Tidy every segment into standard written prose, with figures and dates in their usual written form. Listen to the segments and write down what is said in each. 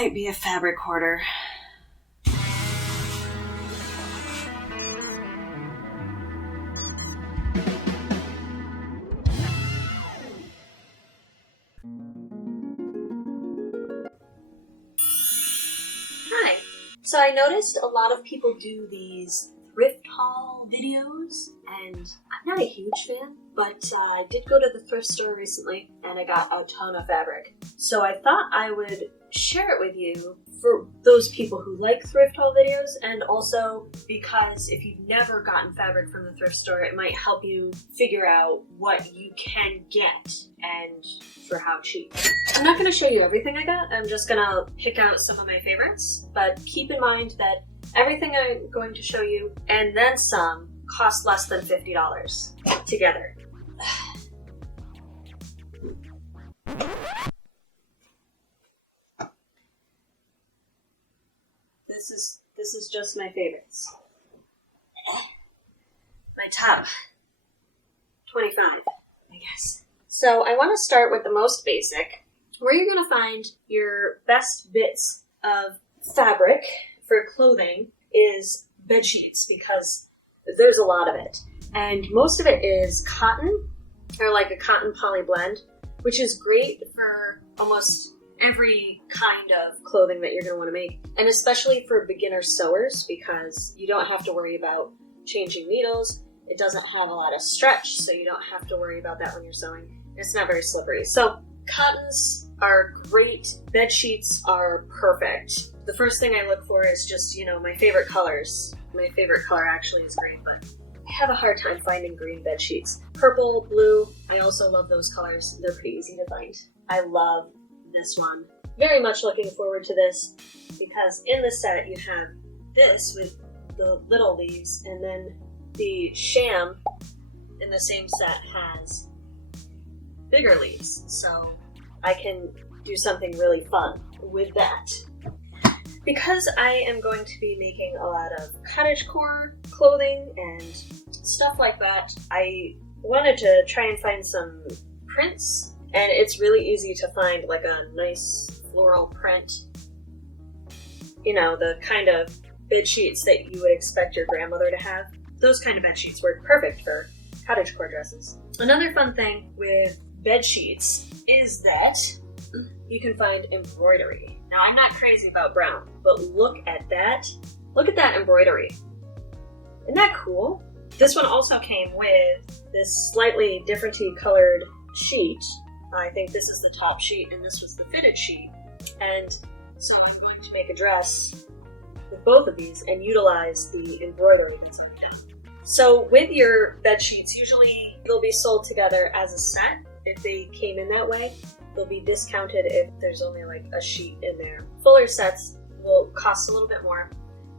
might be a fabric hoarder. Hi. So I noticed a lot of people do these thrift haul videos, and I'm not a huge fan, but I did go to the thrift store recently and I got a ton of fabric. So I thought I would share it with you for those people who like thrift haul videos, and also because if you've never gotten fabric from the thrift store, it might help you figure out what you can get and for how cheap. I'm not going to show you everything I got, I'm just going to pick out some of my favorites, but keep in mind that everything I'm going to show you, and then some, cost less than $50 together. This is just my favorites. My top 25, I guess. So I want to start with the most basic, where you're going to find your best bits of fabric for clothing is bed sheets, because there's a lot of it. And most of it is cotton, or like a cotton poly blend, which is great for almost every kind of clothing that you're going to want to make. And especially for beginner sewers, because you don't have to worry about changing needles. It doesn't have a lot of stretch, so you don't have to worry about that when you're sewing. It's not very slippery. So cottons are great. Bed sheets are perfect. The first thing I look for is just, my favorite colors. My favorite color actually is green, but I have a hard time finding green bed sheets. Purple, blue, I also love those colors. They're pretty easy to find. I love this one. Very much looking forward to this, because in the set you have this with the little leaves, and then the sham in the same set has bigger leaves, so I can do something really fun with that. Because I am going to be making a lot of cottagecore clothing and stuff like that, I wanted to try and find some prints, and it's really easy to find like a nice floral print. The kind of bed sheets that you would expect your grandmother to have. Those kind of bed sheets work perfect for cottagecore dresses. Another fun thing with bed sheets is that you can find embroidery. Now, I'm not crazy about brown, but look at that. Look at that embroidery. Isn't that cool? This one also came with this slightly differently colored sheet. I think this is the top sheet and this was the fitted sheet. And so I'm going to make a dress with both of these and utilize the embroidery that's already done. So with your bed sheets, usually they'll be sold together as a set. If they came in that way, they'll be discounted if there's only like a sheet in there. Fuller sets will cost a little bit more.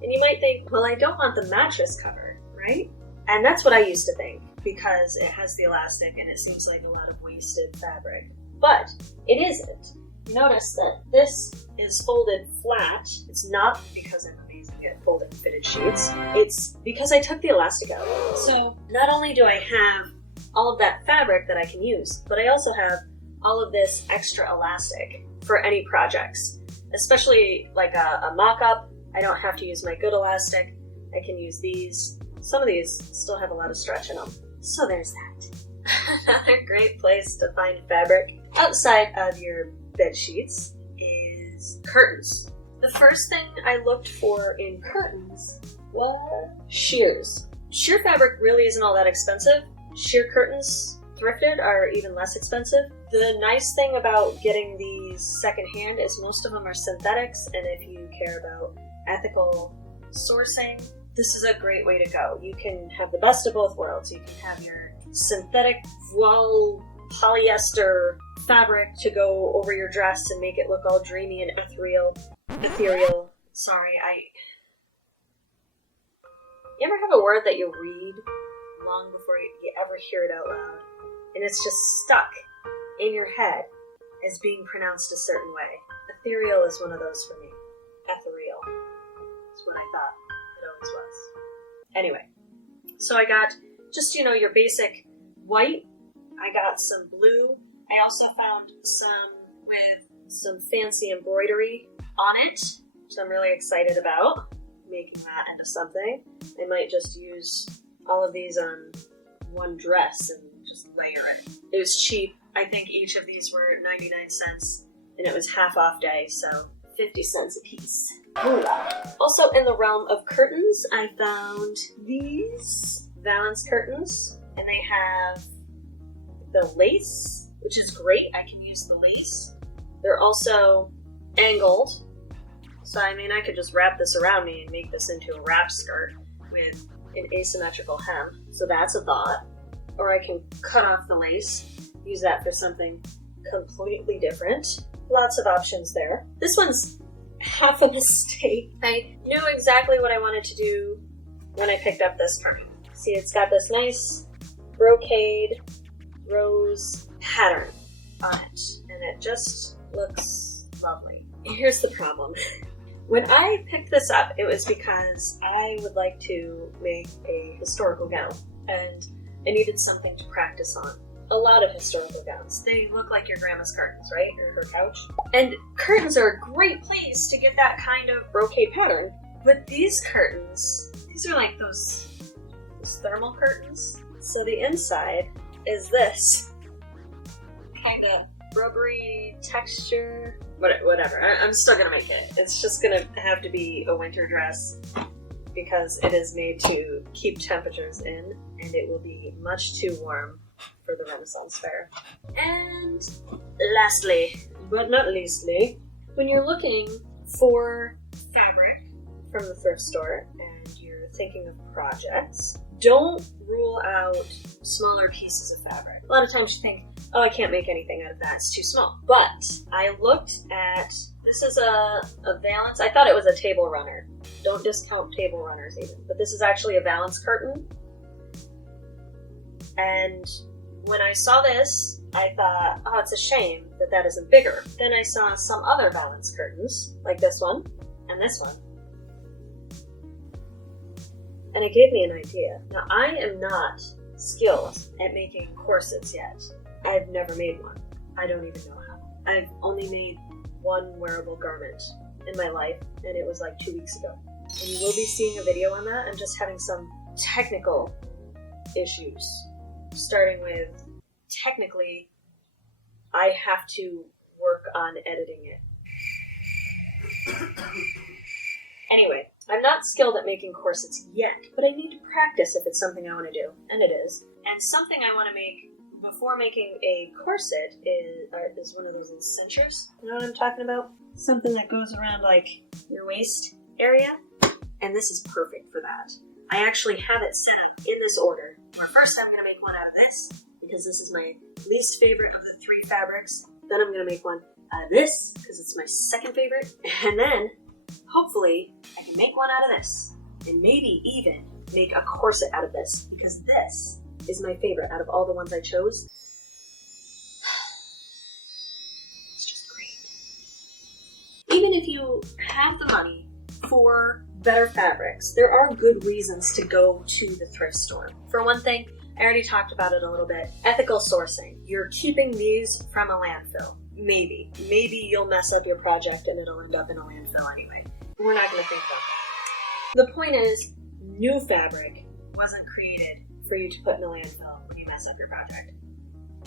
And you might think, well, I don't want the mattress cover, right? And that's what I used to think, because it has the elastic and it seems like a lot of wasted fabric. But it isn't. Notice that this is folded flat. It's not because I'm amazing at folding fitted sheets. It's because I took the elastic out. So not only do I have all of that fabric that I can use, but I also have all of this extra elastic for any projects. Especially like a mock-up, I don't have to use my good elastic. I can use these. Some of these still have a lot of stretch in them. So there's that. Another great place to find fabric outside of your bed sheets is curtains. The first thing I looked for in curtains was shears. Sheer fabric really isn't all that expensive. Sheer curtains, thrifted, are even less expensive. The nice thing about getting these secondhand is most of them are synthetics, and if you care about ethical sourcing, this is a great way to go. You can have the best of both worlds. You can have your synthetic voile polyester fabric to go over your dress and make it look all dreamy and ethereal. Sorry, You ever have a word that you read long before you ever hear it out loud, and it's just stuck in your head as being pronounced a certain way? Ethereal is one of those for me. Ethereal is what I thought it always was. Anyway, so I got just, your basic white. I got some blue. I also found some with some fancy embroidery on it, which I'm really excited about, making that into something. I might just use all of these on one dress and just layer it. It was cheap. I think each of these were 99 cents, and it was half off day, so 50 cents a piece. Ooh. Also in the realm of curtains, I found these valance curtains, and they have the lace, which is great. I can use the lace. They're also angled, so I mean I could just wrap this around me and make this into a wrap skirt with an asymmetrical hem, so that's a thought. Or I can cut off the lace, use that for something completely different. Lots of options there. This one's half a mistake. I knew exactly what I wanted to do when I picked up this curtain. See, it's got this nice brocade rose pattern on it, and it just looks lovely. Here's the problem. When I picked this up, it was because I would like to make a historical gown, and I needed something to practice on. A lot of historical gowns, they look like your grandma's curtains, right? Or her couch. And curtains are a great place to get that kind of brocade pattern. But these curtains, these are like those thermal curtains. So the inside is this kind of rubbery texture. Whatever, I'm still gonna make it. It's just gonna have to be a winter dress because it is made to keep temperatures in, and it will be much too warm for the Renaissance Fair. And lastly, but not leastly, when you're looking for fabric from the thrift store and you're thinking of projects, don't rule out smaller pieces of fabric. A lot of times you think, oh, I can't make anything out of that, it's too small. But I looked at, this is a valance, I thought it was a table runner. Don't discount table runners even. But this is actually a valance curtain. And when I saw this, I thought, oh, it's a shame that that isn't bigger. Then I saw some other valance curtains, like this one and this one. And it gave me an idea. Now, I am not skilled at making corsets yet. I've never made one. I don't even know how. I've only made one wearable garment in my life, and it was like 2 weeks ago. And you will be seeing a video on that. I'm just having some technical issues. Starting with, technically, I have to work on editing it. Anyway, I'm not skilled at making corsets yet, but I need to practice if it's something I want to do, and it is. And something I want to make before making a corset is one of those cinchers. You know what I'm talking about? Something that goes around like your waist area. And this is perfect for that. I actually have it set up in this order, where first I'm going to make one out of this, because this is my least favorite of the 3 fabrics. Then I'm going to make one out of this, because it's my second favorite. And then, hopefully, I can make one out of this. And maybe even make a corset out of this, because this is my favorite out of all the ones I chose. It's just great. Even if you have the money for better fabrics, there are good reasons to go to the thrift store. For one thing, I already talked about it a little bit, ethical sourcing. You're keeping these from a landfill. Maybe you'll mess up your project and it'll end up in a landfill anyway. We're not going to think about that. The point is, new fabric wasn't created for you to put in a landfill when you mess up your project.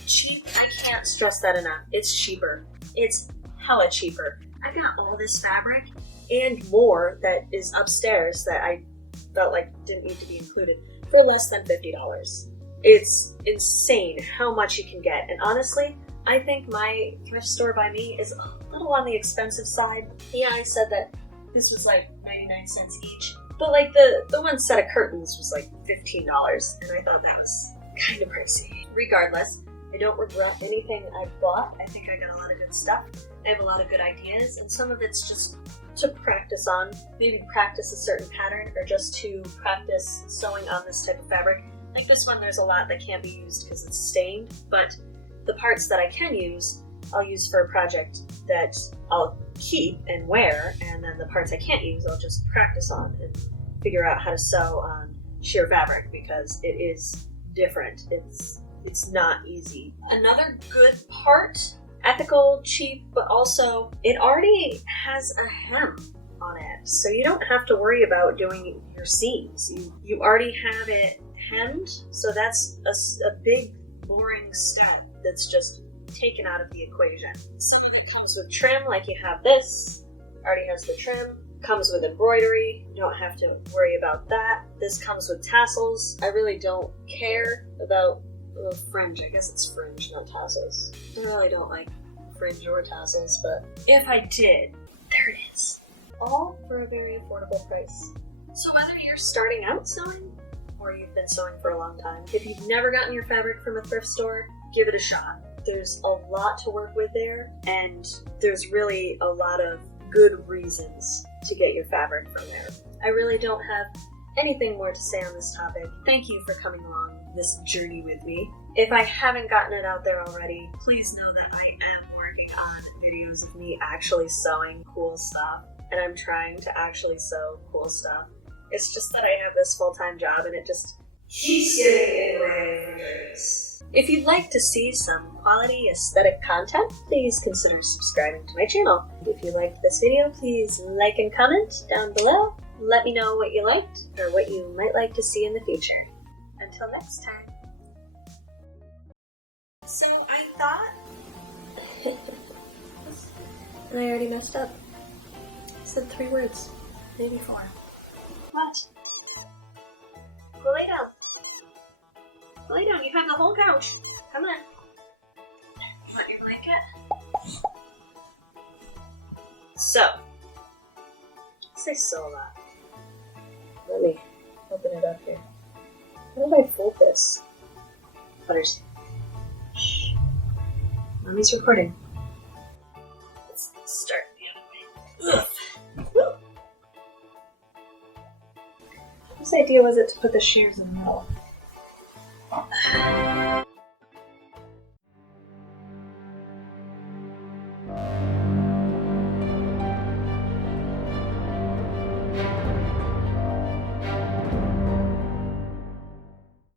Cheap, I can't stress that enough. It's cheaper. It's hella cheaper. I got all this fabric and more that is upstairs that I felt like didn't need to be included for less than $50. It's insane how much you can get. And honestly, I think my thrift store by me is a little on the expensive side. Yeah, I said that this was like 99 cents each. But like the one set of curtains was like $15, and I thought that was kind of pricey. Regardless, I don't regret anything I bought. I think I got a lot of good stuff. I have a lot of good ideas, and some of it's just to practice on. Maybe practice a certain pattern, or just to practice sewing on this type of fabric. Like this one, there's a lot that can't be used because it's stained, but the parts that I can use, I'll use for a project that I'll keep and wear, and then the parts I can't use, I'll just practice on and figure out how to sew on sheer fabric, because it is different. It's not easy. Another good part ethical, cheap, but also it already has a hem on it, so you don't have to worry about doing your seams. You already have it hemmed, so that's a big boring step that's just taken out of the equation. Some of it comes with trim, like you have this, already has the trim. Comes with embroidery, you don't have to worry about that. This comes with tassels. I really don't care about fringe. I guess it's fringe, not tassels. I really don't like fringe or tassels, but if I did, there it is. All for a very affordable price. So whether you're starting out sewing or you've been sewing for a long time, if you've never gotten your fabric from a thrift store, give it a shot. There's a lot to work with there, and there's really a lot of good reasons to get your fabric from there. I really don't have anything more to say on this topic. Thank you for coming along this journey with me. If I haven't gotten it out there already, please know that I am working on videos of me actually sewing cool stuff, and I'm trying to actually sew cool stuff. It's just that I have this full-time job and it just keeps getting in the way of my dreams. If you'd like to see some quality aesthetic content, please consider subscribing to my channel. If you liked this video, please like and comment down below. Let me know what you liked or what you might like to see in the future. Until next time. So I thought... and I already messed up. I said 3 words, maybe 4. What? Go lay down. Lay down, you have the whole couch. Come on. Want your blanket? So. Say so a lot. Let me open it up here. How did I fold this? Butters. Shh. Mommy's recording. Let's start the other way. Ugh. Whose idea was it to put the shears in the middle?